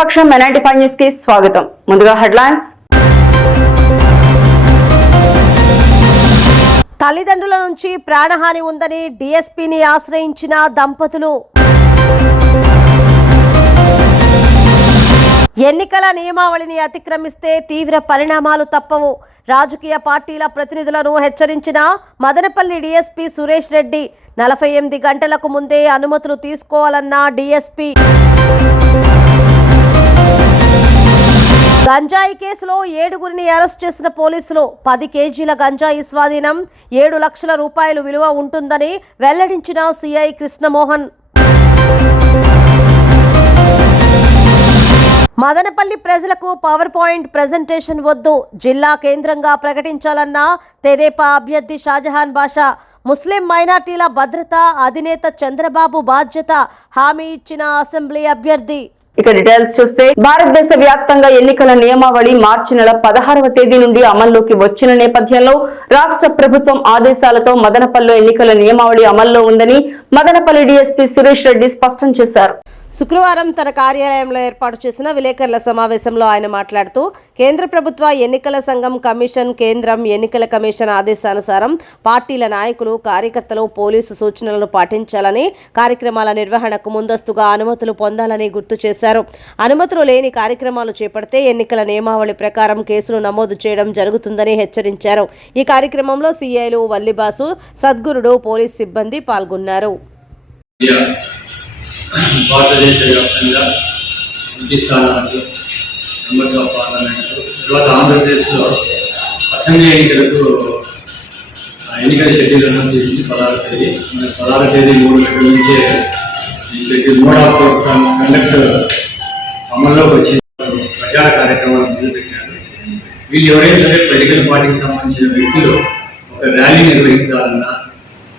ప్రతిపక్షం M95 news కి స్వాగతం. ముందుగా హెడ్లైన్స్. తల్లిదండ్రుల నుంచి ప్రాణహాని ఉందని డీఎస్పీని ఆశ్రయించిన దంపతులు. ఎన్నికల నియమావళిని అతిక్రమిస్తే తీవ్ర పరిణామాలు తప్పవు. రాజకీయ పార్టీల ప్రతినిధులను హెచ్చరించిన మదనపల్లి డీఎస్పీ సురేష్ రెడ్డి. 48 గంటలకు ముందే అనుమతులు తీసుకోవాలన్న డీఎస్పీ. గంజాయి కేసులో 7గురిని అరెస్ట్ చేసిన పోలీసులు. 10 కేజీల గంజాయి స్వాధీనం, 7 లక్షల రూపాయలు విలువ ఉంటుందని వెల్లడించిన సిఐ కృష్ణమోహన్. మదనపల్లి ప్రజలకు పవర్ పాయింట్ ప్రెజెంటేషన్ వద్దు, జిల్లా కేంద్రంగా ప్రకటించాలన్న తెదేపా అభ్యర్థి షాజహాన్ బాషా. ముస్లిం మైనార్టీల భద్రత అధినేత చంద్రబాబు బాధ్యత హామీ ఇచ్చిన అసెంబ్లీ అభ్యర్థి. ఇక డీటెయిల్స్ చూస్తే, భారతదేశ వ్యాప్తంగా ఎన్నికల నియమావళి మార్చి నెల 16వ తేదీ నుండి అమల్లోకి వచ్చిన నేపథ్యంలో రాష్ట్ర ప్రభుత్వం ఆదేశాలతో మదనపల్లిలో ఎన్నికల నియమావళి అమల్లో ఉందని మదనపల్లి డీఎస్పీ సురేష్ రెడ్డి స్పష్టం చేశారు. శుక్రవారం తన కార్యాలయంలో ఏర్పాటు చేసిన విలేకరుల సమావేశంలో ఆయన మాట్లాడుతూ, కేంద్ర ప్రభుత్వ ఎన్నికల సంఘం కమిషన్, కేంద్రం ఎన్నికల కమిషన్ ఆదేశానుసారం పార్టీల నాయకులు, కార్యకర్తలు పోలీసు సూచనలను పాటించాలని, కార్యక్రమాల నిర్వహణకు ముందస్తుగా అనుమతులు పొందాలని గుర్తు చేశారు. అనుమతులు లేని కార్యక్రమాలు చేపడితే ఎన్నికల నియమావళి ప్రకారం కేసులు నమోదు చేయడం జరుగుతుందని హెచ్చరించారు. ఈ కార్యక్రమంలో సీఐలు వల్లిబాసు, సద్గురుడు, పోలీస్ సిబ్బంది పాల్గొన్నారు. భారతదేశ వ్యాప్తంగా ఎంపీ స్థానాలకు, మెంబర్స్ ఆఫ్ పార్లమెంటు, తర్వాత ఆంధ్రప్రదేశ్లో అసెంబ్లీ ఎన్నికలకు ఎన్నికల షెడ్యూల్ అన్నది చేసింది 16వ తేదీ. 16వ తేదీ 3 గంటల నుంచే ఈ షెడ్యూల్ మోడ్ ఆఫ్ కండక్ట్ అమల్లోకి వచ్చి ప్రచార కార్యక్రమాలు మొదలుపెట్టినారు. వీళ్ళు ఎవరైతే సరే పొలిటికల్ పార్టీకి సంబంధించిన వ్యక్తులు ఒక ర్యాలీ నిర్వహించాలన్నా,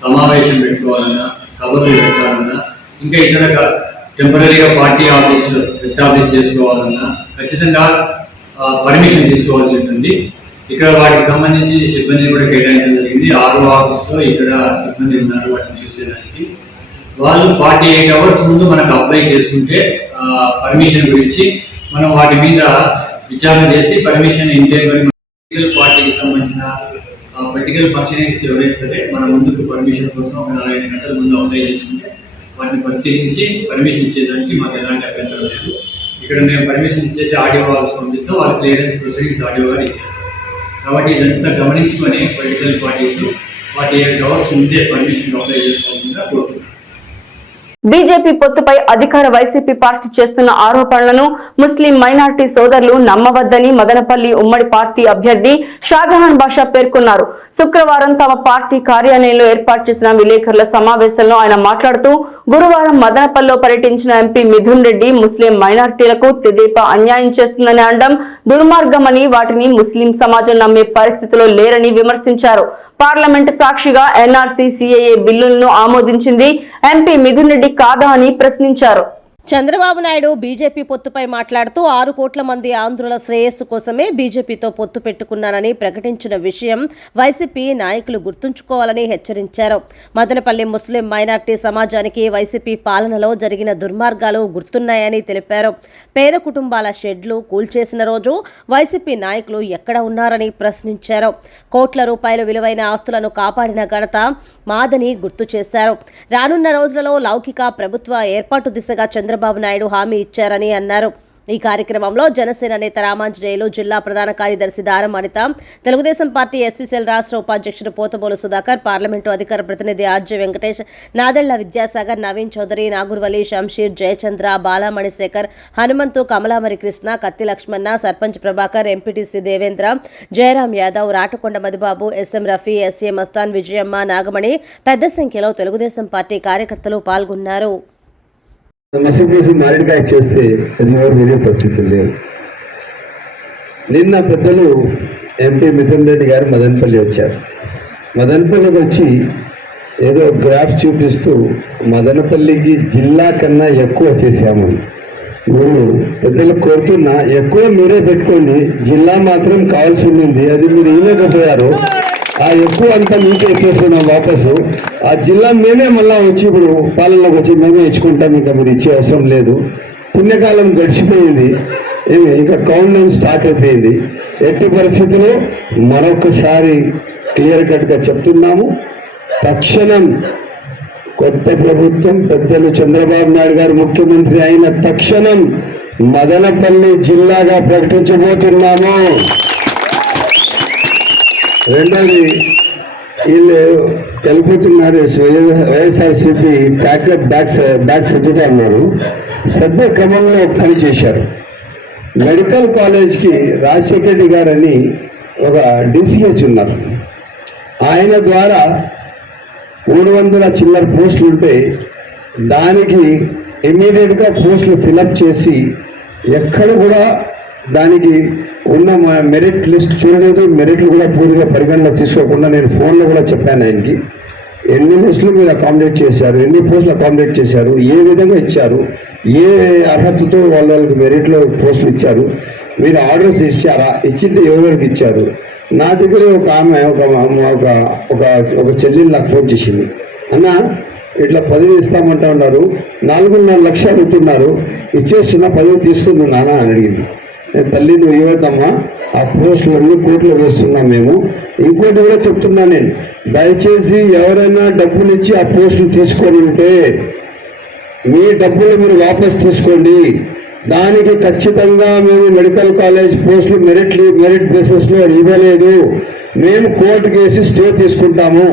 సమావేశం పెట్టుకోవాలన్నా, సభలు పెట్టాలన్నా, ఇంకా ఇక్కడ టెంపరీగా పార్టీ ఆఫీసులు ఎస్టాబ్లిష్ చేసుకోవాలన్నా ఖచ్చితంగా పర్మిషన్ తీసుకోవాల్సి ఉంటుంది. ఇక్కడ వాటికి సంబంధించి సిబ్బంది కూడా కేటాయించడం జరిగింది. 6వ ఆఫీస్లో ఇక్కడ సిబ్బంది ఉన్నారు వాటిని చూసేదానికి. వాళ్ళు 48 అవర్స్ ముందు మనకు అప్లై చేసుకుంటే పర్మిషన్ గురించి మనం వాటి మీద విచారణ చేసి పర్మిషన్ పొలిటికల్ పార్టీకి సంబంధించిన పొలిటికల్ ఫంక్షనింగ్స్ ఎవరైనా సరే మన ముందుకు పర్మిషన్ కోసం ఒక 45 గంటల ముందు అప్లై చేసుకుంటే వాటిని పరిశీలించి పర్మిషన్ ఇచ్చేదానికి మాకు ఎలాంటి అభ్యంతరం లేదు. ఇక్కడ మేము పర్మిషన్ ఇచ్చేసి ఆడియో వాళ్ళకి పంపిస్తాం, వాళ్ళ క్లియరెన్స్ ప్రొసీడింగ్స్ ఆడియో వాళ్ళు ఇచ్చేస్తాం. కాబట్టి ఇదంతా గమనించుకొని పొలిటికల్ పార్టీస్ 48 అవర్స్ ముందే పర్మిషన్ అప్లై చేసుకోవాల్సిందిగా కోరుతున్నాం. బీజేపీ పొత్తుపై అధికార వైసీపీ పార్టీ చేస్తున్న ఆరోపణలను ముస్లిం మైనార్టీ సోదరులు నమ్మవద్దని మదనపల్లి ఉమ్మడి పార్టీ అభ్యర్థి షాజహాన్ బాషా పేర్కొన్నారు. శుక్రవారం తమ పార్టీ కార్యాలయంలో ఏర్పాటు చేసిన విలేకరుల సమావేశంలో ఆయన మాట్లాడుతూ, గురువారం మదనపల్లిలో పర్యటించిన ఎంపీ మిథున్ రెడ్డి ముస్లిం మైనార్టీలకు తెదేపా అన్యాయం చేస్తుందని అనడం దుర్మార్గమని, వాటిని ముస్లిం సమాజం నమ్మే పరిస్థితిలో లేరని విమర్శించారు. పార్లమెంటు సాక్షిగా ఎన్ఆర్సీ, సిఏఏ బిల్లులను ఆమోదించింది ఎంపీ మిథున్ రెడ్డి కాదా అని ప్రశ్నించారు. చంద్రబాబు నాయుడు బీజేపీ పొత్తుపై మాట్లాడుతూ 6 కోట్ల మంది ఆంధ్రుల శ్రేయస్సు కోసమే బీజేపీతో పొత్తు పెట్టుకున్నానని ప్రకటించిన విషయం వైసీపీ నాయకులు గుర్తుంచుకోవాలని హెచ్చరించారు. మదనపల్లి ముస్లిం మైనార్టీ సమాజానికి వైసీపీ పాలనలో జరిగిన దుర్మార్గాలు గుర్తున్నాయని తెలిపారు. పేద కుటుంబాల షెడ్లు కూల్చేసిన రోజు వైసీపీ నాయకులు ఎక్కడ ఉన్నారని ప్రశ్నించారు. కోట్ల రూపాయల విలువైన ఆస్తులను కాపాడిన ఘనత మాదని గుర్తు చేశారు. రానున్న రోజులలో లౌకిక ప్రభుత్వ ఏర్పాటు దిశగా చంద్రబాబు నాయుడు హామీ ఇచ్చారని అన్నారు. ఈ కార్యక్రమంలో జనసేన నేత రామాంజనేయులు, జిల్లా ప్రధాన కార్యదర్శి దారం అనిత, తెలుగుదేశం పార్టీ ఎస్సీసీఎల్ రాష్ట్ర ఉపాధ్యక్షుడు పోతబోలు సుధాకర్, పార్లమెంటు అధికార ప్రతినిధి RJ Venkatesh, Nadella Vidyasagar, Naveen Chowdary, Nagurvali, Shamsheer, Jayachandra, Balamanisekhar, Hanumanthu, Kamalamari Krishna, Katti Lakshmana, sarpanch Prabhakar, MPTC Devendra, Jayaram Yadav, Ratakonda Madhubabu, S M Rafi, S A Mastan, Vijayamma, Nagamani పెద్ద సంఖ్యలో తెలుగుదేశం పార్టీ కార్యకర్తలు పాల్గొన్నారు. మసిపూసి మారేడుకాయ చేస్తే అది ఎవరు వినే పరిస్థితి లేదు. నిన్న పెద్దలు ఎంపీ మిథున్ రెడ్డి గారు మదనపల్లి వచ్చారు. మదనపల్లికి వచ్చి ఏదో గ్రాఫ్ చూపిస్తూ మదనపల్లికి జిల్లా కన్నా ఎక్కువ చేశాము. నేను పెద్దలు కోరుతున్నా, ఎక్కువ మీరే పెట్టుకోండి, జిల్లా మాత్రం కావాల్సి ఉండింది, అది మీరు ఇవ్వకపోయారు. ఆ ఎక్కువ అంతా మీకే ఇచ్చేస్తున్నాం వాపసు. ఆ జిల్లా మేమే మళ్ళీ వచ్చి ఇప్పుడు పాలనలోకి వచ్చి మేమే ఇచ్చుకుంటాం, ఇంకా మీరు ఇచ్చే అవసరం లేదు. పుణ్యకాలం గడిచిపోయింది, ఇంకా కౌంట్ డౌన్ స్టార్ట్ అయిపోయింది. ఎట్టి పరిస్థితుల్లో మరొకసారి క్లియర్ కట్గా చెప్తున్నాము, తక్షణం కొత్త ప్రభుత్వం పెద్దలు చంద్రబాబు నాయుడు గారు ముఖ్యమంత్రి అయిన తక్షణం మదనపల్లి జిల్లాగా ప్రకటించబోతున్నాము. రెండోది, వీళ్ళు వెళ్ళిపోతున్నారు వైఎస్ఆర్సీపీ ప్యాకెట్ బ్యాగ్స్ ఎదుట అన్నారు. సభ్య క్రమంలో పనిచేశారు. మెడికల్ కాలేజ్కి రాజశేఖర రెడ్డి గారని ఒక డిసిహెచ్ ఉన్నారు. ఆయన ద్వారా 300 చిల్లర పోస్టులు ఉంటే దానికి ఇమ్మీడియట్గా పోస్టులు ఫిలప్ చేసి ఎక్కడ కూడా దానికి ఉన్న మెరిట్ లిస్ట్ చూడలేదు. మెరిట్లు కూడా పూర్తిగా పరిగణలో తీసుకోకుండా నేను ఫోన్లో కూడా చెప్పాను ఆయనకి, ఎన్ని పోస్టులు మీరు అకామిడేట్ చేశారు, ఎన్ని పోస్టులు అకామిడేట్ చేశారు, ఏ విధంగా ఇచ్చారు, ఏ అర్హతతో వాళ్ళకి మెరిట్లో పోస్టులు ఇచ్చారు, మీరు ఆర్డర్స్ ఇచ్చారా, ఇచ్చింటే ఎవరికి ఇచ్చారు. నా దగ్గర ఒక ఆమె ఒక చెల్లిని నాకు ఫోన్ చేసింది, అన్న ఇట్లా పదవి ఇస్తామంటా ఉన్నారు, 4.5 లక్షలు అడుగుతున్నారు, ఇచ్చేస్తున్నా, పదవి తీసుకుంది నాన్న అని అడిగింది. నేను తల్లి నువ్వు ఇవ్వద్దమ్మా, ఆ పోస్టులన్నీ కోర్టులో వేస్తున్నాం మేము. ఇంకోటి కూడా చెప్తున్నా నేను, దయచేసి ఎవరైనా డబ్బులు ఇచ్చి ఆ పోస్టులు తీసుకొని ఉంటే మీ డబ్బులు మీరు వాపస్ తీసుకోండి. దానికి ఖచ్చితంగా మేము మెడికల్ కాలేజ్ పోస్టులు మెరిట్ బేసిస్లో ఇవ్వలేదు, మేము కోర్టు కేసు స్టే తీసుకుంటాము.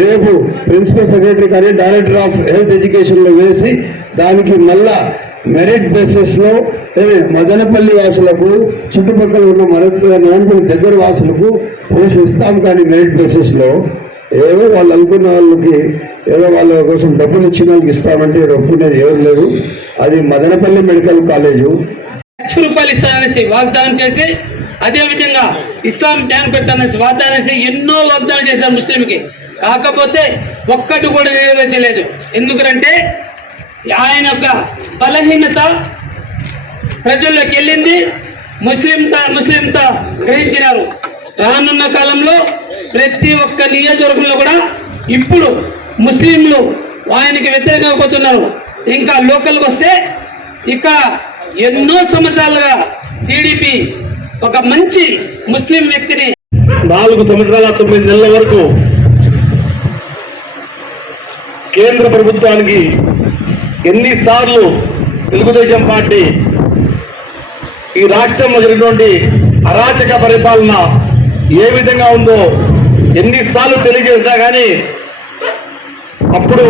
రేపు ప్రిన్సిపల్ సెక్రటరీ కానీ డైరెక్టర్ ఆఫ్ హెల్త్ ఎడ్యుకేషన్లో వేసి దానికి మళ్ళా మెరిట్ బేసిస్లో మదనపల్లి వాసులకు, చుట్టుపక్కల ఉన్న మదనపల్లి దగ్గర వాసులకు పోస్టులు ఇస్తాం. కానీ మెరిట్ బేసిస్లో ఏదో వాళ్ళు అనుకున్న వాళ్ళకి ఏదో వాళ్ళ కోసం డబ్బులు ఇచ్చిన వాళ్ళకి ఇస్తామంటే ఒప్పుకునేది ఎవరు లేదు. అది మదనపల్లి మెడికల్ కాలేజు ₹1,00,000 ఇస్తాననేసి వాగ్దానం చేసి, అదేవిధంగా ఇస్లాం ట్యాంక్ పెట్టాననేసి వాగ్దానం చేసి ఎన్నో వాగ్దానం చేశారు ముస్లింకి. కాకపోతే ఒక్కటి కూడా నెరవేర్చలేదు. ఎందుకంటే ఆయన యొక్క బలహీనత ప్రజల్లోకి వెళ్ళింది, ముస్లింతో గ్రహించినారు. రానున్న కాలంలో ప్రతి ఒక్క నియోజకవర్గంలో కూడా ఇప్పుడు ముస్లింలు ఆయనకి వ్యతిరేకంగా పోతున్నారు. ఇంకా లోకల్కి వస్తే ఇక ఎన్నో సంవత్సరాలుగా టీడీపీ ఒక మంచి ముస్లిం వ్యక్తిని 4 సంవత్సరాల 9 నెలల వరకు కేంద్ర ప్రభుత్వానికి ఎన్నిసార్లు తెలుగుదేశం పార్టీ ఈ రాష్ట్రంలో జరిగినటువంటి అరాచక పరిపాలన ఏ విధంగా ఉందో ఎన్నిసార్లు తెలియజేసినా కానీ అప్పుడు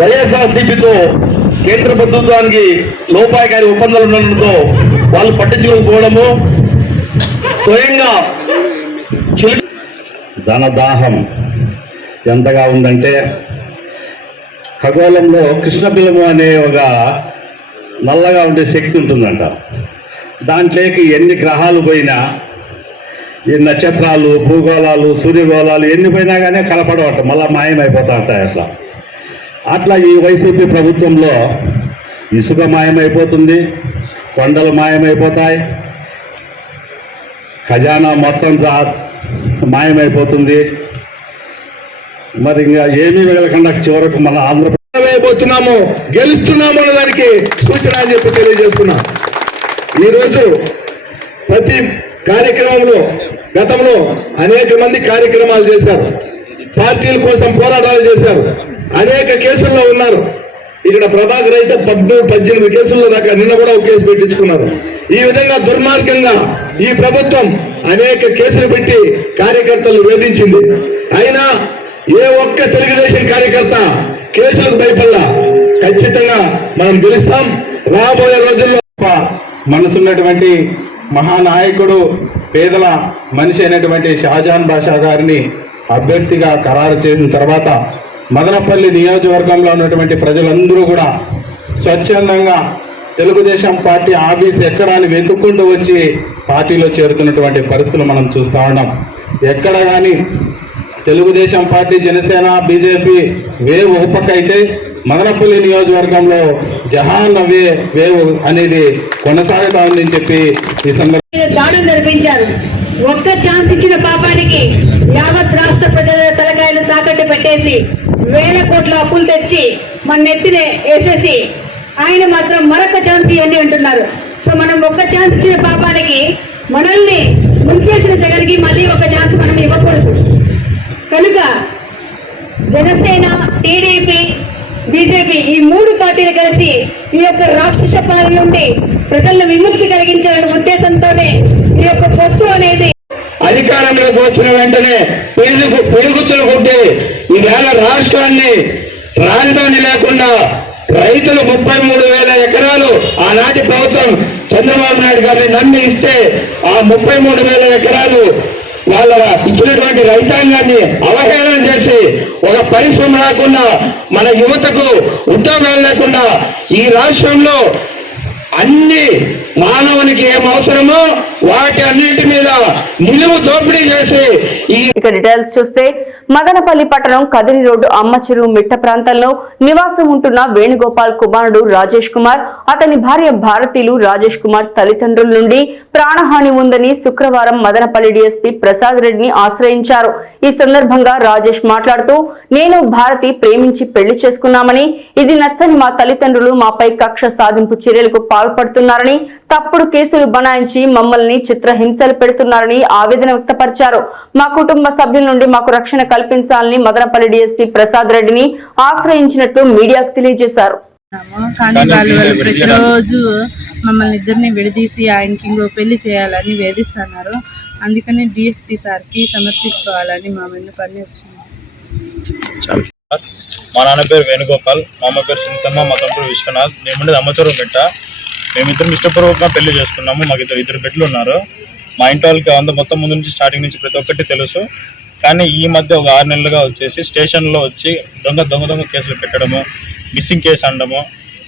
వైఎస్ఆర్సీపీతో కేంద్ర ప్రభుత్వానికి లోపాయకారి ఒప్పందాలు ఉండడంతో వాళ్ళు పట్టించుకోకపోవడము, స్వయంగా ధనదాహం ఎంతగా ఉందంటే ఖగోళంలో కృష్ణబిలము అనే ఒక నల్లగా ఉండే శక్తి ఉంటుందంట. దాంట్లోకి ఎన్ని గ్రహాలు పోయినా, ఈ నక్షత్రాలు, భూగోళాలు, సూర్యగోళాలు ఎన్ని పోయినా కానీ కలపడవట, మళ్ళీ మాయమైపోతా ఉంటాయి. అట్లా ఈ వైసీపీ ప్రభుత్వంలో ఇసుక మాయమైపోతుంది, కొండలు మాయమైపోతాయి, ఖజానా మొత్తం మాయమైపోతుంది. మరి ఇంకా ఏమీ మిగలకుండా చివరకు మన ఆంధ్రప్రదేశ్ గెలుస్తున్నాము అనే దానికి సూచన అని చెప్పి తెలియజేస్తున్నా. ఈరోజు ప్రతి కార్యక్రమంలో గతంలో అనేక మంది కార్యక్రమాలు చేశారు, పార్టీల కోసం పోరాటాలు చేశారు, అనేక కేసుల్లో ఉన్నారు. ఇక్కడ ప్రభాకర్ అయితే 18 కేసుల్లో దాకా నిన్న కూడా ఒక కేసు పెట్టించుకున్నారు. ఈ విధంగా దుర్మార్గంగా ఈ ప్రభుత్వం అనేక కేసులు పెట్టి కార్యకర్తలు వేధించింది. అయినా ఏ ఒక్క తెలుగుదేశం కార్యకర్త కేసులకు భయపడలా. ఖచ్చితంగా మనం గెలుస్తాం. రాబోయే రోజుల్లో మనసున్నటువంటి మహానాయకుడు, పేదల మనిషి అయినటువంటి షాజహాన్ బాషా గారిని అభ్యర్థిగా ఖరారు చేసిన తర్వాత మదనపల్లి నియోజకవర్గంలో ఉన్నటువంటి ప్రజలందరూ కూడా స్వచ్ఛందంగా తెలుగుదేశం పార్టీ ఆఫీస్ ఎక్కడ అని వెతుక్కుంటూ వచ్చి పార్టీలో చేరుతున్నటువంటి పరిస్థితులు మనం చూస్తూ ఉన్నాం. ఎక్కడ కానీ Telugu Desam party, Janasena, BJP wave ఒక పక్క అయితే మదనపల్లి నియోజకవర్గంలో జహాన్ వేవ్ అనేది కొనసాగుతా ఉందని చెప్పి ఈ సందర్భంగా దాడులు జరిపించారు. ఒక్క ఛాన్స్ ఇచ్చిన పాపానికి యావత్ రాష్ట్ర ప్రజల తలకాయలు తాకట్టు పెట్టేసి 1000 కోట్ల అప్పులు తెచ్చి మన నెత్తినే వేసేసి ఆయన మాత్రం మరొక ఛాన్స్ ఇవ్వండి అంటున్నారు. సో మనం ఒక్క ఛాన్స్ ఇచ్చిన పాపానికి మనల్ని ముంచేసిన జగన్కి మళ్ళీ ఒక ఛాన్స్ మనం ఇవ్వకూడదు. కనుక జనసేన, టీడీపీ, బీజేపీ ఈ 3 పార్టీలు కలిసి ఈ యొక్క రాక్షస పాలన నుండి ప్రజలను విముక్తి కలిగించాలనే ఉద్దేశంతోనే ఈ యొక్క పొత్తు అనేది అధికారంలోకి వచ్చిన వెంటనే పెరుగుతులు కొట్టి ఈవేళ రాష్ట్రాన్ని రాజధాని లేకుండా రైతులు 33,000 ఎకరాలు ఆనాటి ప్రభుత్వం చంద్రబాబు నాయుడు గారిని నమ్మి ఇస్తే ఆ 33,000 ఎకరాలు వాళ్ళ ఇచ్చినటువంటి రైతాంగాన్ని అవహేళన చేసి ఒక పరిశ్రమ లేకుండా మన యువతకు ఉద్యోగాలు లేకుండా ఈ రాష్ట్రంలో అన్ని మానవునికి ఏం అవసరమో వాటి అన్నింటి మీద నిలువు దోపిడీ చేసి ఇక డీటెయిల్స్ చూస్తే మదనపల్లి పట్టణం కదిరి రోడ్డు అమ్మచెరువు మిట్ట ప్రాంతంలో నివాసం ఉంటున్న వేణుగోపాల్ కుమారుడు రాజేష్ కుమార్, అతని భార్య భారతీలు రాజేష్ కుమార్ తల్లిదండ్రుల నుండి ప్రాణహాని ఉందని శుక్రవారం మదనపల్లి డీఎస్పీ ప్రసాద్ రెడ్డిని ఆశ్రయించారు. ఈ సందర్భంగా రాజేష్ మాట్లాడుతూ, నేను భారతి ప్రేమించి పెళ్లి చేసుకున్నామని, ఇది నచ్చని మా తల్లిదండ్రులు మాపై కక్ష సాధింపు చర్యలకు పాల్పడుతున్నారని, తప్పుడు కేసులు బనాయించి మమ్మల్ని చిత్రహింసలు పెడుతున్నారని ఆవేదన వ్యక్తపరిచారు. మా కుటుంబ సభ్యుల నుండి మాకు రక్షణ కల్పించాలని మదనపల్లి డీఎస్పీ ప్రసాద్ రెడ్డిని ఆశ్రయించినట్లు మీడియాకు తెలియజేశారు. కానీ వాళ్ళు ప్రతిరోజు మమ్మల్ని ఇద్దరిని విడదీసి ఆయనకి ఇంకో పెళ్లి చేయాలని వేధిస్తున్నారు. అందుకని డిఎస్పీ సార్కి సమర్పించుకోవాలని మా మీద పని వచ్చింది. మా నాన్న పేరు వేణుగోపాల్, మా అమ్మ పేరు సునీతమ్మ, మా తమ్ముడు విశ్వనాథ్. మేముండేది అమ్మచెరువు మిట్ట. మేమిద్దరం ఇష్టపూర్వకంగా పెళ్లి చేసుకున్నాము. మాకు ఇద్దరు బిడ్డలు ఉన్నారు. మా ఇంటి వాళ్ళకి మొత్తం ముందు నుంచి స్టార్టింగ్ నుంచి ప్రతి ఒక్కటి తెలుసు. కానీ ఈ మధ్య ఒక 6 నెలలుగా వచ్చేసి స్టేషన్లో వచ్చి దొంగ కేసులు పెట్టడము, మిస్సింగ్ కేసు అనడము,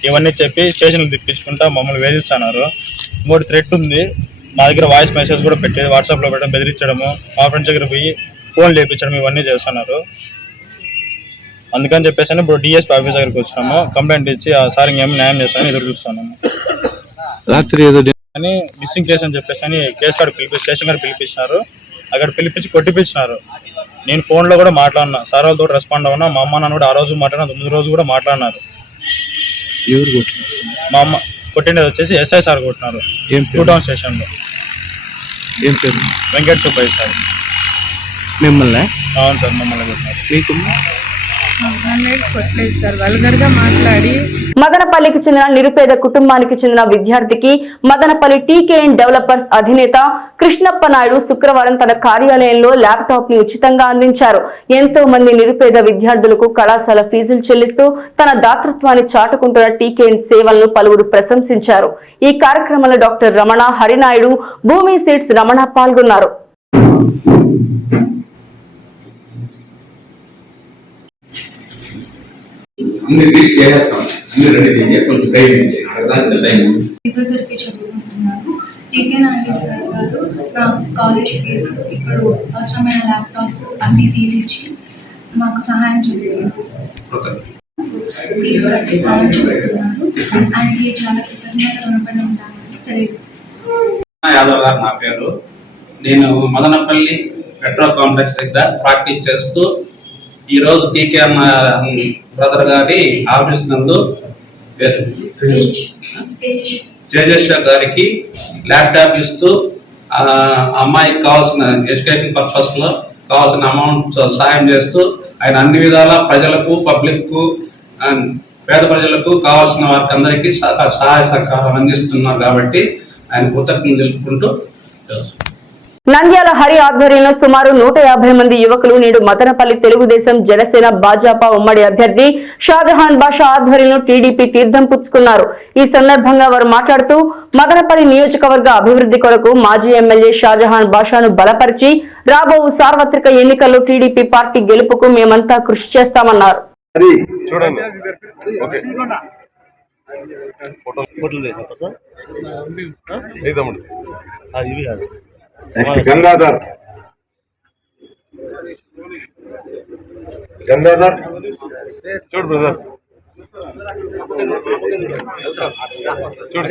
ఇవన్నీ చెప్పి స్టేషన్లు తిప్పించుకుంటా మమ్మల్ని వేధిస్తున్నారు. ఇంకోటి థ్రెట్ ఉంది. మా దగ్గర వాయిస్ మెసేజ్ కూడా పెట్టి వాట్సాప్లో పెట్టడం, బెదిరించడము, మా ఫ్రెండ్స్ దగ్గర పోయి ఫోన్ లేపించడం, ఇవన్నీ చేస్తున్నారు. అందుకని చెప్పేసి ఇప్పుడు డిఎస్పీ ఆఫీస్ దగ్గరికి వచ్చినాము. కంప్లైంట్ ఇచ్చి ఆ సార్ ఇంకేమో న్యాయం చేస్తామని ఎదురు చూస్తున్నాము. రాత్రి అని మిస్సింగ్ కేసు అని చెప్పేసి అని కేసు కాడ స్టేషన్ గారు పిలిపించినారు. అక్కడ పిలిపించి కొట్టిపించినారు. నేను ఫోన్లో కూడా మాట్లాడినా, సార్ వాళ్ళతో రెస్పాండ్ అవునా. మా అమ్మ నాన్న కూడా ఆ రోజు మాట్లాడినా, 9 రోజు కూడా మాట్లాడినారు. మా అమ్మ కొట్టిండేది వచ్చేసి ఎస్ఐ సార్ కొట్టినారు 2 టౌన్ స్టేషన్లో. ఏం పేరు? వెంకట సుబ్బయ్య సార్. మిమ్మల్ని? అవును సార్, మమ్మల్ని కొట్టినారు. మీకు కొట్టలేదు సార్, వల్గర్గా మాట్లాడి. మదనపల్లికి చెందిన నిరుపేద కుటుంబానికి చెందిన విద్యార్థికి మదనపల్లి టీకేఎన్ డెవలపర్స్ అధినేత కృష్ణప్ప నాయుడు శుక్రవారం తన కార్యాలయంలో ల్యాప్టాప్ ని ఉచితంగా అందించారు. ఎంతో మంది నిరుపేద విద్యార్థులకు కళాశాల ఫీజులు చెల్లిస్తూ తన దాతృత్వాన్ని చాటుకుంటున్న టీకేఎన్ సేవలను పలువురు ప్రశంసించారు. ఈ కార్యక్రమంలో డాక్టర్ రమణ, హరినాయుడు, భూమి సీడ్స్ రమణ పాల్గొన్నారు. ఫిజియోథెరపీ చదువుకుంటున్నాను. టీకే నాయుడు సార్ గారు నా కాలేజ్ ఫీజు ఇప్పుడు అవసరమైన ల్యాప్టాప్ అన్నీ తీసిచ్చి మాకు సహాయం చేస్తున్నారు. ఫీజు కట్టి సహాయం చేస్తున్నారు. ఆయనకి చాలా కృతజ్ఞతలు రుణపడి ఉంటానని తెలియజేస్తున్నాను. యాదవ్ గారు నా పేరు. నేను మదనపల్లి పెట్రోల్ కాంప్లెక్స్ దగ్గర ప్రాక్టీస్ చేస్తూ ఈరోజు టీకే అన్న బ్రదర్ గారి ఆఫీస్ నందు తేజస్వ గారికి ల్యాప్టాప్ ఇస్తూ అమ్మాయికి కావాల్సిన ఎడ్యుకేషన్ పర్పస్ లో కావాల్సిన అమౌంట్ సాయం చేస్తూ ఆయన అన్ని విధాల ప్రజలకు, పబ్లిక్ కు, పేద ప్రజలకు కావాల్సిన వారికి అందరికీ సహాయ సహకారం అందిస్తున్నారు. కాబట్టి ఆయన కృతజ్ఞతలు తెలుపుకుంటూ, నంద్యాల హరి ఆధ్వర్యంలో సుమారు 150 మంది యువకులు నేడు మదనపల్లి తెలుగుదేశం, జనసేన, భాజపా ఉమ్మడి అభ్యర్థి షాజహాన్ బాషా ఆధ్వర్యంలో టీడీపీ తీర్థం పుచ్చుకున్నారు. ఈ సందర్భంగా వారు మాట్లాడుతూ, మదనపల్లి నియోజకవర్గ అభివృద్ధి కొరకు మాజీ ఎమ్మెల్యే షాజహాన్ బాషాను బలపరిచి రాబో సార్వత్రిక ఎన్నికల్లో టీడీపీ పార్టీ గెలుపుకు మేమంతా కృషి చేస్తామన్నారు. గంగాధర్ చూడు బ్రదర్, చూడు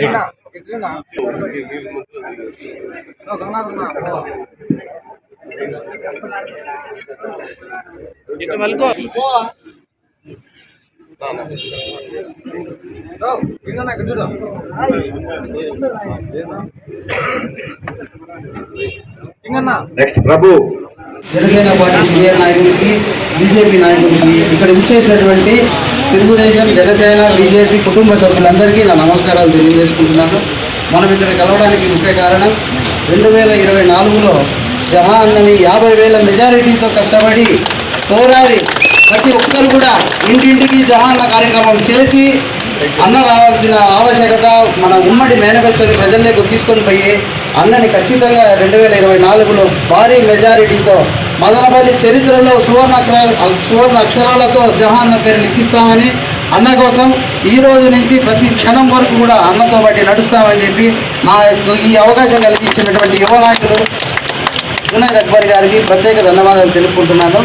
నెక్స్ట్ ప్రభు. జనసేన పార్టీ సీనియర్ నాయకుడికి, బీజేపీ నాయకుడికి, ఇక్కడ విచ్చేసినటువంటి తెలుగుదేశం, జనసేన, బీజేపీ కుటుంబ సభ్యులందరికీ నా నమస్కారాలు తెలియజేసుకుంటున్నాను. మనం ఇక్కడ కలవడానికి ముఖ్య కారణం 2024లో జహాన్ అన్నని 50,000 మెజారిటీతో కష్టపడి పోరాడి ప్రతి ఒక్కరు కూడా ఇంటింటికి జహాన్న కార్యక్రమం చేసి అన్న రావాల్సిన ఆవశ్యకత మన ఉమ్మడి మేనిఫెస్టోని ప్రజల్లోకి తీసుకొని పోయి అన్నని ఖచ్చితంగా 2024లో భారీ మెజారిటీతో మదనపల్లి చరిత్రలో సువర్ణ అక్షరాలతో జహాన్న పేరు లిఖిస్తామని, అన్న కోసం ఈ రోజు నుంచి ప్రతి క్షణం వరకు కూడా అన్నతో బట్టి నడుస్తామని చెప్పి ఈ అవకాశం కలిగించినటువంటి యువ నాయకులు జునైద్ అక్బర్ గారికి ప్రత్యేక ధన్యవాదాలు తెలుపుకుంటున్నాను.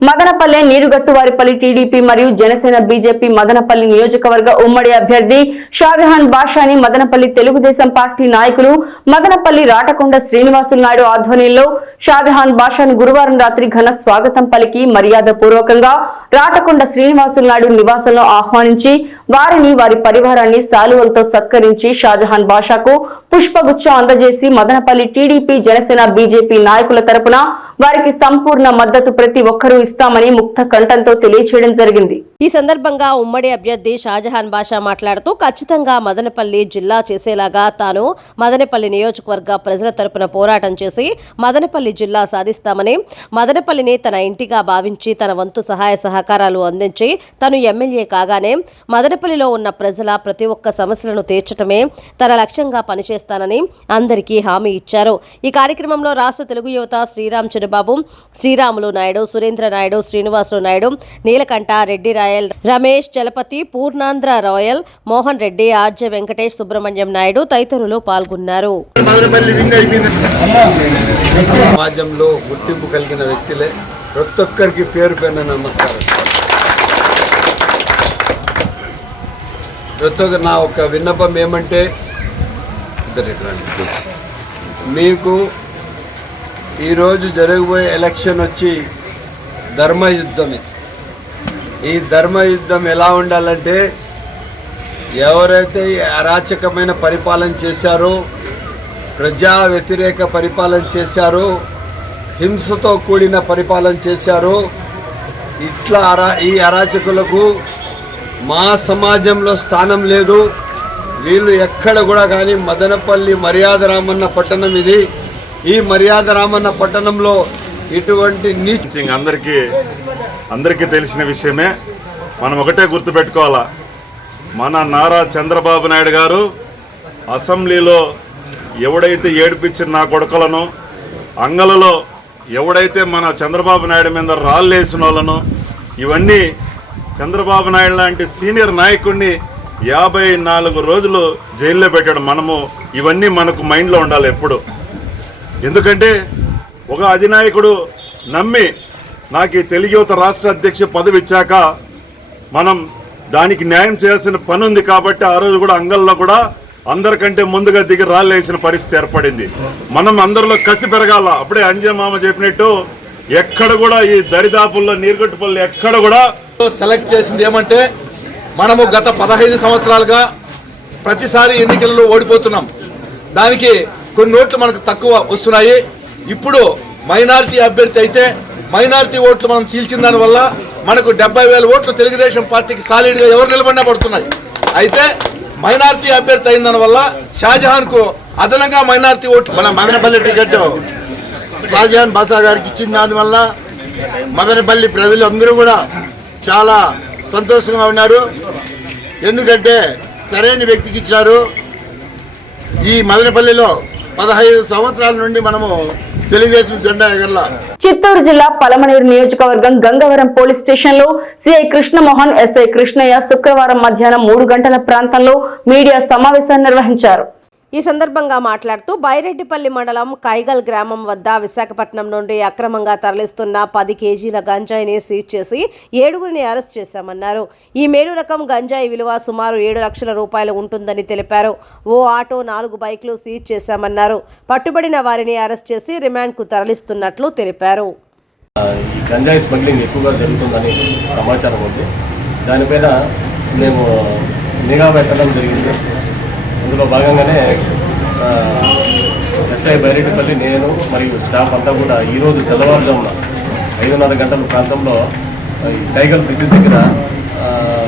మదనపల్లె నీరుగట్టువారిపల్లి టీడీపీ మరియు జనసేన బీజేపీ మదనపల్లి నియోజకవర్గ ఉమ్మడి అభ్యర్థి షాజహాన్ బాషాని మదనపల్లి తెలుగుదేశం పార్టీ నాయకులు మదనపల్లి రాటకొండ శ్రీనివాసులు నాయుడు ఆధ్వర్యంలో షాజహాన్ బాషాను గురువారం రాత్రి ఘన స్వాగతం పలికి మర్యాద పూర్వకంగా రాటకొండ శ్రీనివాసులు నాయుడు నివాసంలో ఆహ్వానించి వారిని వారి పరివారాన్ని శాలువలతో సత్కరించి షాజహాన్ బాషాకు పుష్పగుచ్చం అందజేసి మదనపల్లి టీడీపీ జనసేన బీజేపీ నాయకుల తరపున వారికి సంపూర్ణ మద్దతు ప్రతి ఒక్కరూ ఇస్తామని ముక్త కంఠంతో తెలియజేయడం జరిగింది. ఈ సందర్భంగా ఉమ్మడి అభ్యర్థి షాజహాన్ బాషా మాట్లాడుతూ ఖచ్చితంగా మదనపల్లి జిల్లా చేసేలాగా తాను మదనపల్లి నియోజకవర్గ ప్రజల తరపున పోరాటం చేసి మదనపల్లి జిల్లా సాధిస్తామని, మదనపల్లిని తన ఇంటిగా భావించి తన వంతు సహాయ సహకారాలు అందించి తను ఎమ్మెల్యే కాగానే మదనపల్లిలో ఉన్న ప్రజల ప్రతి ఒక్క సమస్యలను తీర్చటమే తన లక్ష్యంగా పనిచేస్తానని అందరికీ హామీ ఇచ్చారు. ఈ కార్యక్రమంలో రాష్ట్ర తెలుగు యువత శ్రీరామ్ చంద్రబాబు, శ్రీరాములు నాయుడు, సురేంద్ర నాయుడు, శ్రీనివాసులు నాయుడు, నీలకంఠ, రెడ్డి రాయల్, రమేష్, చలపతి, పూర్ణాంధ్ర రాయల్, మోహన్ రెడ్డి, ఆర్జే వెంకటేష్, సుబ్రహ్మణ్యం నాయుడు తదితరులు పాల్గొన్నారు. సమాజంలో గుర్తింపు కలిగిన వ్యక్తులే ప్రతి ఒక్కరికి పేరు పైన నమస్కారం. ప్రతి ఒక్క నా ఒక విన్నపం ఏమంటే మీకు ఈరోజు జరగబోయే ఎలక్షన్ వచ్చి ధర్మయుద్ధం. ఈ ధర్మయుద్ధం ఎలా ఉండాలంటే ఎవరైతే అరాచకమైన పరిపాలన చేశారో, ప్రజా వ్యతిరేక పరిపాలన చేశారో, హింసతో కూడిన పరిపాలన చేశారో, ఇట్లా ఈ అరాచకులకు మా సమాజంలో స్థానం లేదు. వీళ్ళు ఎక్కడ కూడా కానీ మదనపల్లి మర్యాద రామన్న పట్టణం ఇది. ఈ మర్యాద రామన్న పట్టణంలో ఇటువంటి నీతి అందరికీ తెలిసిన విషయమే. మనం ఒకటే గుర్తుపెట్టుకోవాలా, మన నారా చంద్రబాబు నాయుడు గారు అసెంబ్లీలో ఎవడైతే ఏడిపించిన నా కొడుకులను, అంగలలో ఎవడైతే మన చంద్రబాబు నాయుడు మీద రాళ్ళేసిన వాళ్ళను, ఇవన్నీ చంద్రబాబు నాయుడు లాంటి సీనియర్ నాయకుడిని 54 రోజులు జైల్లో పెట్టాడు. మనము ఇవన్నీ మనకు మైండ్లో ఉండాలి ఎప్పుడు. ఎందుకంటే ఒక అధినాయకుడు నమ్మి నాకు ఈ తెలుగు యువత రాష్ట్ర అధ్యక్ష పదవి ఇచ్చాక మనం దానికి న్యాయం చేయాల్సిన పని ఉంది కాబట్టి ఆ రోజు కూడా అంగల్లో కూడా అందరికంటే ముందుగా దిగి రాళ్ళేసిన పరిస్థితి ఏర్పడింది. మనం అందరిలో కసి పెరగాల. అప్పుడే అంజయ్ మామ చెప్పినట్టు ఎక్కడ కూడా ఈ దరిదాపుల్లో నీరుగట్టుపల్లి ఎక్కడ కూడా సెలెక్ట్ చేసింది ఏమంటే, మనము గత 15 సంవత్సరాలుగా ప్రతిసారి ఎన్నికలలో ఓడిపోతున్నాం. దానికి కొన్ని ఓట్లు మనకు తక్కువ వస్తున్నాయి. ఇప్పుడు మైనారిటీ అభ్యర్థి అయితే మైనారిటీ ఓట్లు మనం చీల్చిన దానివల్ల మనకు 70,000 ఓట్లు తెలుగుదేశం పార్టీకి సాలిడ్గా ఎవరు నిలబడినా పడుతున్నాయి. అయితే మైనారిటీ అభ్యర్థి అయిన దానివల్ల షాజహాన్కు అదనంగా మైనారిటీ ఓట్లు మన మదనపల్లి టికెట్ షాజహాన్ బాషా గారికి ఇచ్చిన దానివల్ల మదనపల్లి ప్రజలు అందరూ కూడా చాలా సంతోషంగా ఉన్నారు. ఎందుకంటే సరైన వ్యక్తికి ఇచ్చారు. ఈ మదనపల్లిలో 15 సంవత్సరాల నుండి మనము తెలుగుదేశం జెండా ఎగరలా. చిత్తూరు జిల్లా పలమనేరు నియోజకవర్గం గంగవరం పోలీస్ స్టేషన్ లో సిఐ కృష్ణమోహన్, ఎస్ఐ కృష్ణయ్య శుక్రవారం మధ్యాహ్నం 3 గంటల ప్రాంతంలో మీడియా సమావేశాన్ని నిర్వహించారు. ఈ సందర్భంగా మాట్లాడుతూ బైరెడ్డిపల్లి మండలం కైగల్ గ్రామం వద్ద విశాఖపట్నం నుండి అక్రమంగా తరలిస్తున్న 10 కేజీల గంజాయిని సీజ్ చేసి 7గురిని అరెస్ట్ చేశామన్నారు. ఈ మేలు రకం గంజాయి విలువ సుమారు 7 లక్షల రూపాయలు ఉంటుందని తెలిపారు. ఓ ఆటో, 4 బైక్లు సీజ్ చేశామన్నారు. పట్టుబడిన వారిని అరెస్ట్ చేసి రిమాండ్కు తరలిస్తున్నట్లు తెలిపారు. ఈ గంజాయి స్మగ్లింగ్ ఎక్కువగా జరుగుతుందని సమాచారం ఉంది. దానిపైన మేము నిఘా పెట్టడం జరిగింది. అందులో భాగంగానే ఎస్ఐ బైరెడ్డిపల్లి, నేను మరియు స్టాఫ్ అంతా కూడా ఈరోజు తెల్లవారుజామున 5:30 గంటల ప్రాంతంలో ఈ టైగర్ బ్రిడ్జ్ దగ్గర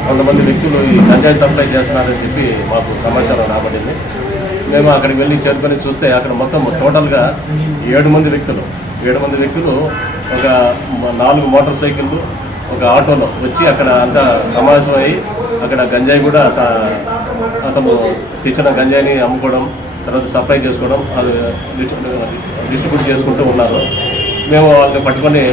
కొంతమంది వ్యక్తులు ఈ గంజాయి సప్లై చేస్తున్నారని చెప్పి మాకు సమాచారం రాబడింది. మేము అక్కడికి వెళ్ళి చేరుకొని చూస్తే అక్కడ మొత్తం టోటల్గా 7 మంది వ్యక్తులు ఒక 4 మోటార్ సైకిళ్ళు, ఒక ఆటోలో వచ్చి అక్కడ అంతా సమావేశం అయ్యి అక్కడ గంజాయి కూడా అతను తెచ్చిన గంజాయిని అమ్ముకోవడం, తర్వాత సప్లై చేసుకోవడం, అది డిస్ట్రిబ్యూట్ చేసుకుంటూ ఉన్నారు. మేము వాళ్ళని పట్టుకొని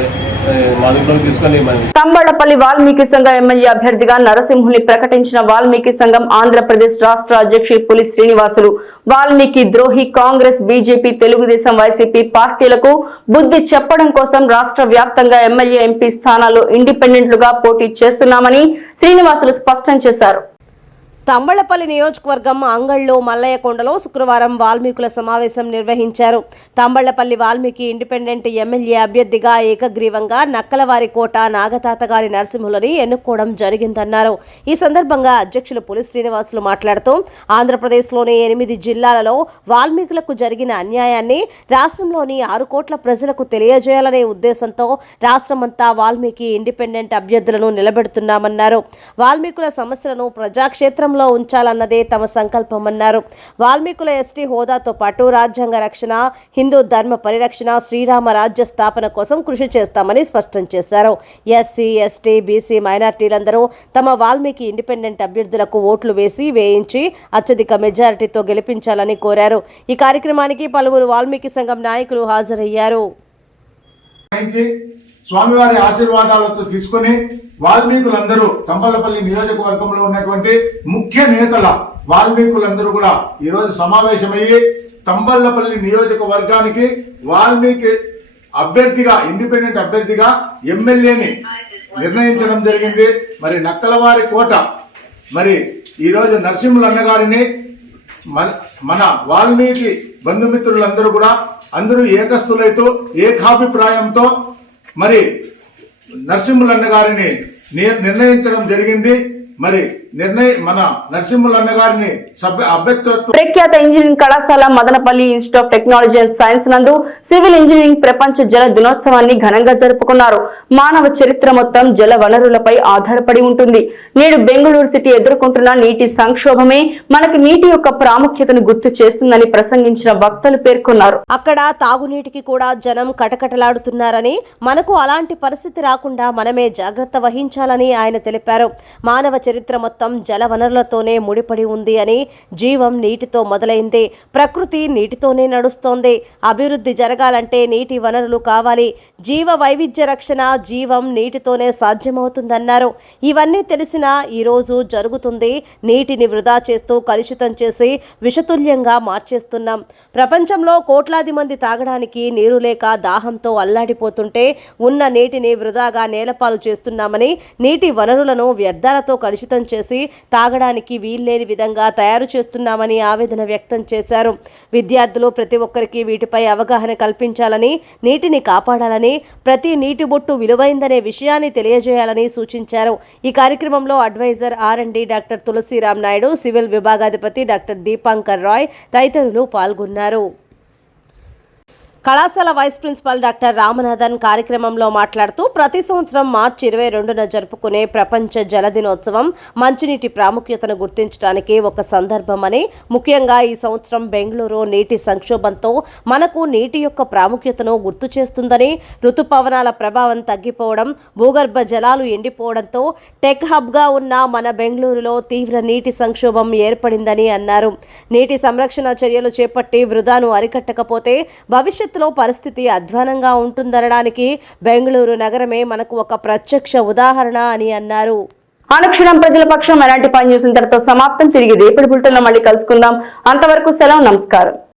మా దగ్గర తీసుకొని తంబళ్లపల్లి వాల్మీకి సంఘం ఎమ్మెల్యే అభ్యర్థిగా నరసింహుని ప్రకటించిన వాల్మీకి సంఘం ఆంధ్రప్రదేశ్ రాష్ట్ర అధ్యక్షులు పులి శ్రీనివాసులు వాల్మీకి ద్రోహి కాంగ్రెస్, బీజేపీ, తెలుగుదేశం, వైసీపీ పార్టీలకు బుద్ధి చెప్పడం కోసం రాష్ట్ర వ్యాప్తంగా ఎమ్మెల్యే, ఎంపీ స్థానాల్లో ఇండిపెండెంట్లుగా పోటీ చేస్తున్నామని శ్రీనివాసులు స్పష్టం చేశారు. తంబళ్లపల్లి నియోజకవర్గం అంగళ్ళు మల్లయ్యకొండలో శుక్రవారం వాల్మీకుల సమావేశం నిర్వహించారు. తంబళ్లపల్లి వాల్మీకి ఇండిపెండెంట్ ఎమ్మెల్యే అభ్యర్థిగా ఏకగ్రీవంగా నక్కలవారి కోట నాగతాతగారి నరసింహులని ఎన్నుకోవడం జరిగిందన్నారు. ఈ సందర్భంగా అధ్యక్షులు పులి శ్రీనివాసులు మాట్లాడుతూ ఆంధ్రప్రదేశ్లోని 8 జిల్లాలలో వాల్మీకులకు జరిగిన అన్యాయాన్ని రాష్ట్రంలోని 6 కోట్ల ప్రజలకు తెలియజేయాలనే ఉద్దేశంతో రాష్ట్రమంతా వాల్మీకి ఇండిపెండెంట్ అభ్యర్థులను నిలబెడుతున్నామన్నారు. వాల్మీకుల సమస్యలను ప్రజాక్షేత్రం ఉంచాలన్నదే తమ సంకల్పమన్నారు. వాల్మీకుల ఎస్టీ హోదాతో పాటు రాజ్యాంగ రక్షణ, హిందూ ధర్మ పరిరక్షణ, శ్రీరామ రాజ్య స్థాపన కోసం కృషి చేస్తామని స్పష్టం చేశారు. ఎస్సీ, ఎస్టీ, బీసీ, మైనార్టీలందరూ తమ వాల్మీకి ఇండిపెండెంట్ అభ్యర్థులకు ఓట్లు వేయించి అత్యధిక మెజారిటీతో గెలిపించాలని కోరారు. ఈ కార్యక్రమానికి పలువురు వాల్మీకి సంఘం నాయకులు హాజరయ్యారు. స్వామివారి ఆశీర్వాదాలతో తీసుకుని వాల్మీకులందరూ తంబళ్లపల్లి నియోజకవర్గంలో ఉన్నటువంటి ముఖ్య నేతల వాల్మీకులందరూ కూడా ఈరోజు సమావేశమయ్యి తంబళ్లపల్లి నియోజకవర్గానికి వాల్మీకి అభ్యర్థిగా, ఇండిపెండెంట్ అభ్యర్థిగా ఎమ్మెల్యేని నిర్ణయించడం జరిగింది. మరి నక్కలవారి కోట మరి ఈరోజు నరసింహులు అన్నగారిని మన వాల్మీకి బంధుమిత్రులందరూ కూడా అందరూ ఏకస్తులైతో ఏకాభిప్రాయంతో మరి నరసింహులన్న గారిని నిర్ణయించడం జరిగింది. మరి మన నరసింహులన్న గారిని అభ్యర్థిత్వం. ప్రఖ్యాత ఇంజనీరింగ్ కళాశాల Madanapalle institute of technology and science నందు సివిల్ ఇంజనీరింగ్ ప్రపంచ జల దినోత్సవాన్ని ఘనంగా జరుపుకున్నారు. మానవ చరిత్ర మొత్తం జల వనరులపై ఆధారపడి ఉంటుంది. నేడు బెంగళూరు సిటీ ఎదుర్కొంటున్న నీటి సంక్షోభమే మనకు నీటి యొక్క ప్రాముఖ్యతను గుర్తు చేస్తుందని ప్రసంగించిన వక్తలు పేర్కొన్నారు. అక్కడ తాగునీటికి కూడా జనం కటకటలాడుతున్నారని, మనకు అలాంటి పరిస్థితి రాకుండా మనమే జాగ్రత్త వహించాలని ఆయన తెలిపారు. మానవ చరిత్ర మొత్తం జల వనరులతోనే ముడిపడి ఉంది అని, జీవం నీటితో మొదలైంది, ప్రకృతి నీటితోనే నడుస్తోంది, అభివృద్ధి జరగాలంటే నీటి వనరులు కావాలి, జీవ వైవిధ్య రక్షణ, జీవం నీటితోనే సాధ్యమవుతుందన్నారు. ఇవన్నీ తెలిసినా ఈరోజు జరుగుతుంది నీటిని వృధా చేస్తూ కలుషితం చేసి విషతుల్యంగా మార్చేస్తున్నాం. ప్రపంచంలో కోట్లాది మంది తాగడానికి నీరు లేక దాహంతో అల్లాడిపోతుంటే ఉన్న నీటిని వృధాగా నేలపాలు చేస్తున్నామని, నీటి వనరులను వ్యర్థాలతో కలుషితం చేసి తాగడానికి వీల్లేని విధంగా తయారు చేస్తున్నామని ఆవేదన వ్యక్తం చేశారు. విద్యార్థులు ప్రతి ఒక్కరికి వీటిపై అవగాహన కల్పించాలని, నీటిని కాపాడాలని, ప్రతి నీటి బొట్టు విలువైందనే విషయాన్ని తెలియజేయాలని సూచించారు. ఈ కార్యక్రమంలో advisor R&D doctor Tulasiram Naidu, civil విభాగాధిపతి డాక్టర్ దీపాంకర్ రాయ్ తదితరులు పాల్గొన్నారు. కళాశాల వైస్ ప్రిన్సిపాల్ డాక్టర్ రామనాథన్ కార్యక్రమంలో మాట్లాడుతూ ప్రతి సంవత్సరం మార్చి 22న జరుపుకునే ప్రపంచ జల దినోత్సవం మంచినీటి ప్రాముఖ్యతను గుర్తించడానికి ఒక సందర్భమని, ముఖ్యంగా ఈ సంవత్సరం బెంగళూరు నీటి సంక్షోభంతో మనకు నీటి యొక్క ప్రాముఖ్యతను గుర్తు చేస్తుందని, ఋతుపవనాల ప్రభావం తగ్గిపోవడం, భూగర్భ జలాలు ఎండిపోవడంతో టెక్ హబ్గా ఉన్న మన బెంగళూరులో తీవ్ర నీటి సంక్షోభం ఏర్పడిందని అన్నారు. నీటి సంరక్షణ చర్యలు చేపట్టి వృధాను అరికట్టకపోతే భవిష్యత్ పరిస్థితి అధ్వానంగా ఉంటుందనడానికి బెంగళూరు నగరమే మనకు ఒక ప్రత్యక్ష ఉదాహరణ అని అన్నారు. అనుక్షణం ప్రజల పక్షం ఎలాంటి పని న్యూస్ ఇంతటితో సమాప్తం. తిరిగి రేపటి బులెటిన్లో మళ్ళీ కలుసుకుందాం. అంతవరకు సెలవు, నమస్కారం.